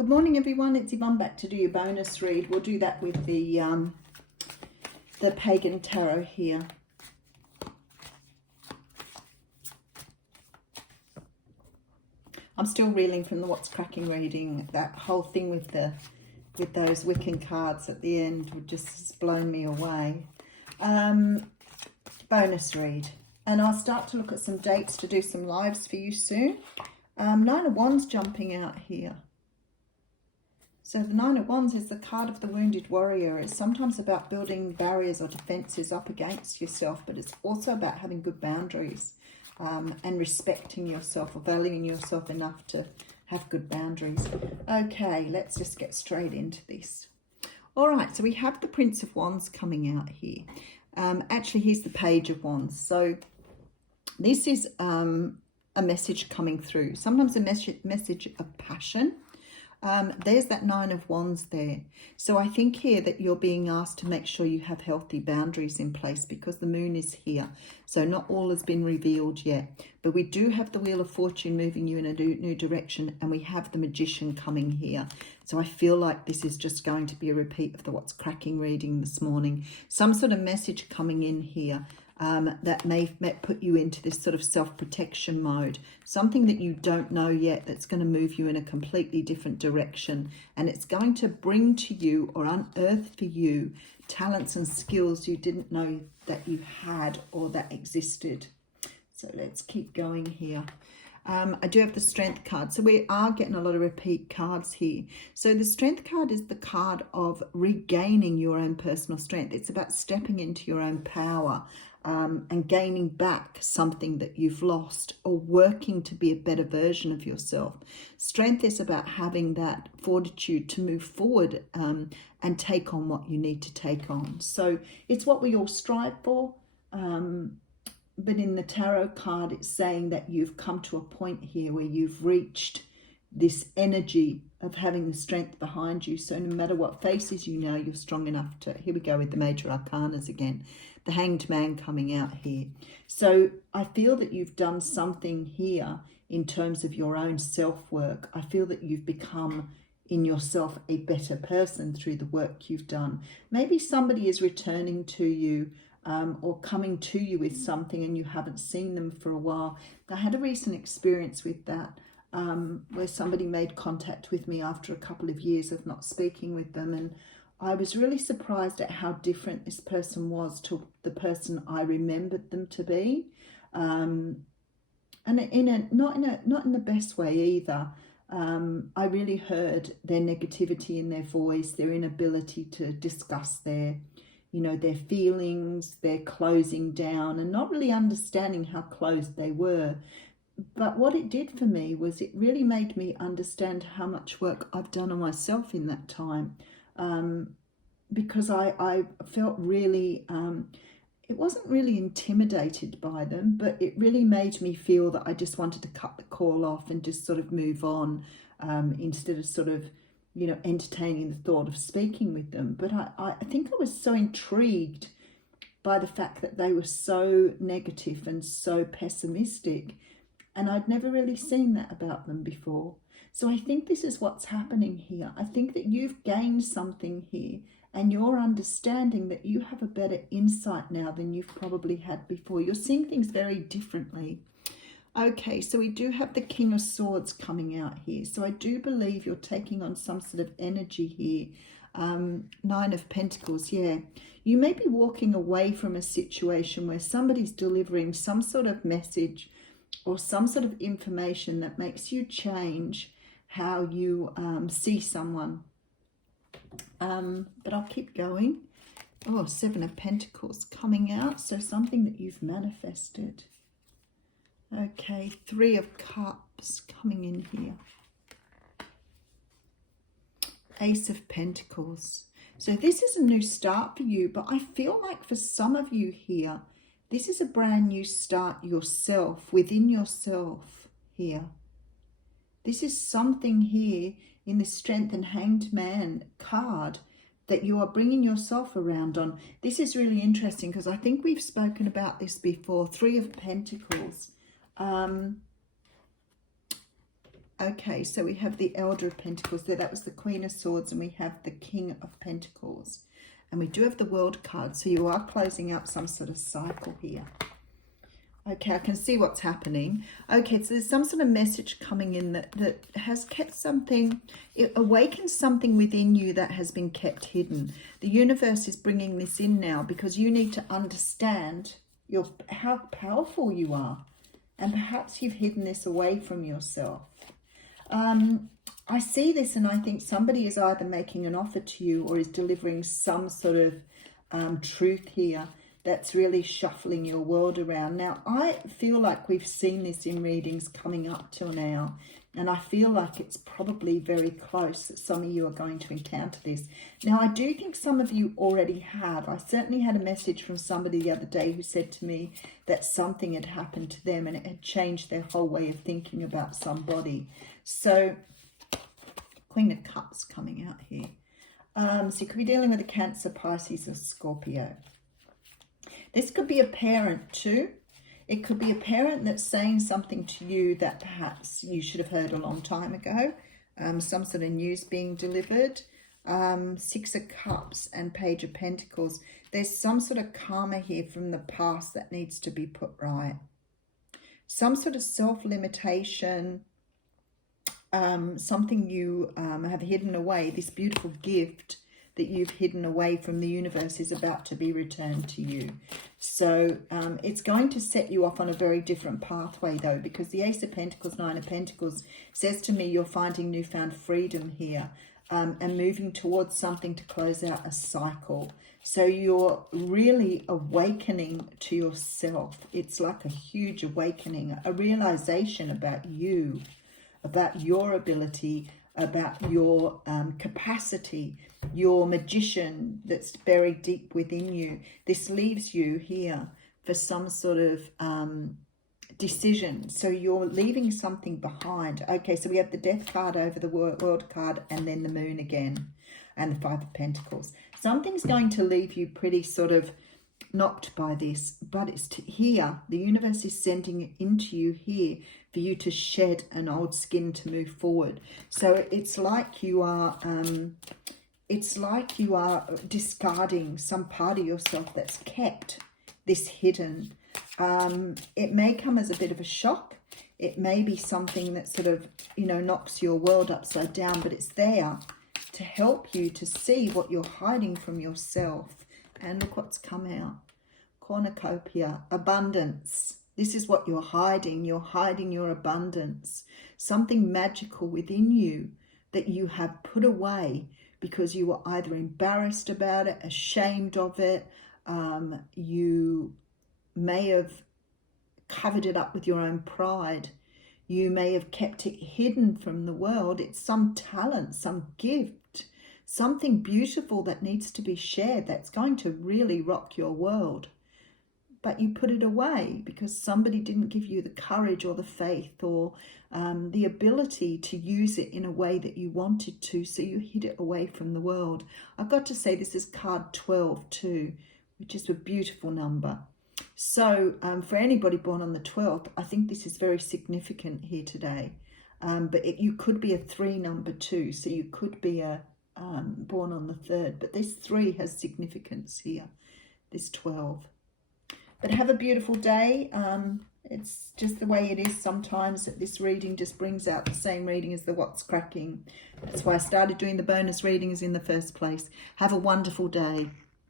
Good morning, everyone. It's Yvonne back to do your bonus read. We'll do that with the Pagan Tarot here. I'm still reeling from the What's Cracking reading. That whole thing with those Wiccan cards at the end would just has blown me away. Bonus read. And I'll start to look at some dates to do some lives for you soon. Nine of Wands jumping out here. So the Nine of Wands is the card of the wounded warrior. It's sometimes about building barriers or defenses up against yourself, but it's also about having good boundaries and respecting yourself or valuing yourself enough to have good boundaries. Okay, let's just get straight into this. All right, so we have the Prince of Wands coming out here. Actually, he's the Page of Wands. So this is a message coming through. Sometimes a message of passion. There's that Nine of Wands there. So I think here that you're being asked to make sure you have healthy boundaries in place because the moon is here. So not all has been revealed yet. But we do have the Wheel of Fortune moving you in a new direction, and we have the Magician coming here. So I feel like this is just going to be a repeat of the What's Cracking reading this morning. Some sort of message coming in here. That may put you into this sort of self-protection mode. Something that you don't know yet that's going to move you in a completely different direction. And it's going to bring to you or unearth for you talents and skills you didn't know that you had or that existed. So let's keep going here. I do have the Strength card. So we are getting a lot of repeat cards here. So the Strength card is the card of regaining your own personal strength. It's about stepping into your own power. And gaining back something that you've lost or working to be a better version of yourself. Strength is about having that fortitude to move forward and take on what you need to take on. So it's what we all strive for. But in the tarot card, it's saying that you've come to a point here where you've reached this energy of having the strength behind you. So no matter what faces you now, you're strong enough to, here we go with the major arcanas again, the Hanged Man coming out here. So I feel that you've done something here in terms of your own self-work. I feel that you've become in yourself a better person through the work you've done. Maybe somebody is returning to you or coming to you with something and you haven't seen them for a while. I had a recent experience with that. Where somebody made contact with me after a couple of years of not speaking with them, and I was really surprised at how different this person was to the person I remembered them to be, and not in the best way either. I really heard their negativity in their voice, their inability to discuss their feelings, their closing down, and not really understanding how closed they were. But what it did for me was it really made me understand how much work I've done on myself in that time, because I felt really, it wasn't really intimidated by them, but it really made me feel that I just wanted to cut the call off and just sort of move on instead of sort of, entertaining the thought of speaking with them. But I think I was so intrigued by the fact that they were so negative and so pessimistic. And I'd never really seen that about them before. So I think this is what's happening here. I think that you've gained something here and you're understanding that you have a better insight now than you've probably had before. You're seeing things very differently. Okay, so we do have the King of Swords coming out here. So I do believe you're taking on some sort of energy here. Nine of Pentacles, yeah. You may be walking away from a situation where somebody's delivering some sort of message or some sort of information that makes you change how you see someone. But I'll keep going. Oh, Seven of Pentacles coming out. So something that you've manifested. Okay, Three of Cups coming in here. Ace of Pentacles. So this is a new start for you, but I feel like for some of you here, this is a brand new start yourself, within yourself here. This is something here in the Strength and Hanged Man card that you are bringing yourself around on. This is really interesting because I think we've spoken about this before. Three of Pentacles. Okay, so we have the Elder of Pentacles there. That was the Queen of Swords, and we have the King of Pentacles. And we do have the World card, so you are closing out some sort of cycle here. Okay, I can see what's happening. Okay, so there's some sort of message coming in that has kept something, it awakens something within you that has been kept hidden. The universe is bringing this in now because you need to understand how powerful you are. And perhaps you've hidden this away from yourself. I see this and I think somebody is either making an offer to you or is delivering some sort of truth here that's really shuffling your world around. Now, I feel like we've seen this in readings coming up till now, and I feel like it's probably very close that some of you are going to encounter this. Now, I do think some of you already have. I certainly had a message from somebody the other day who said to me that something had happened to them and it had changed their whole way of thinking about somebody. So, Queen of Cups coming out here. So you could be dealing with a Cancer, Pisces, or Scorpio. This could be a parent too. It could be a parent that's saying something to you that perhaps you should have heard a long time ago. Some sort of news being delivered. Six of Cups and Page of Pentacles. There's some sort of karma here from the past that needs to be put right. Some sort of self-limitation. Something you have hidden away. This beautiful gift that you've hidden away from the universe is about to be returned to you. So it's going to set you off on a very different pathway though, because the Ace of Pentacles, Nine of Pentacles says to me you're finding newfound freedom here and moving towards something to close out a cycle. So you're really awakening to yourself. It's like a huge awakening, a realization about you, about your ability, about your capacity, your magician that's buried deep within you. This leaves you here for some sort of decision. So you're leaving something behind. Okay, so we have the Death card over the World card and then the Moon again and the Five of Pentacles. Something's going to leave you pretty sort of knocked by this, but it's here. The universe is sending it into you here for you to shed an old skin to move forward. So it's like you are discarding some part of yourself that's kept this hidden. It may come as a bit of a shock. It may be something that sort of, you know, knocks your world upside down, but it's there to help you to see what you're hiding from yourself. And look what's come out. Cornucopia, abundance. This is what you're hiding. You're hiding your abundance. Something magical within you that you have put away because you were either embarrassed about it, ashamed of it. You may have covered it up with your own pride. You may have kept it hidden from the world. It's some talent, some gift, something beautiful that needs to be shared that's going to really rock your world. But you put it away because somebody didn't give you the courage or the faith or the ability to use it in a way that you wanted to, so you hid it away from the world. I've got to say this is card 12 too, which is a beautiful number. So for anybody born on the 12th, I think this is very significant here today. But you could be a 3 number too, so you could be a born on the 3rd, but this 3 has significance here, this 12. But have a beautiful day. It's just the way it is sometimes that this reading just brings out the same reading as the What's Cracking. That's why I started doing the bonus readings in the first place. Have a wonderful day.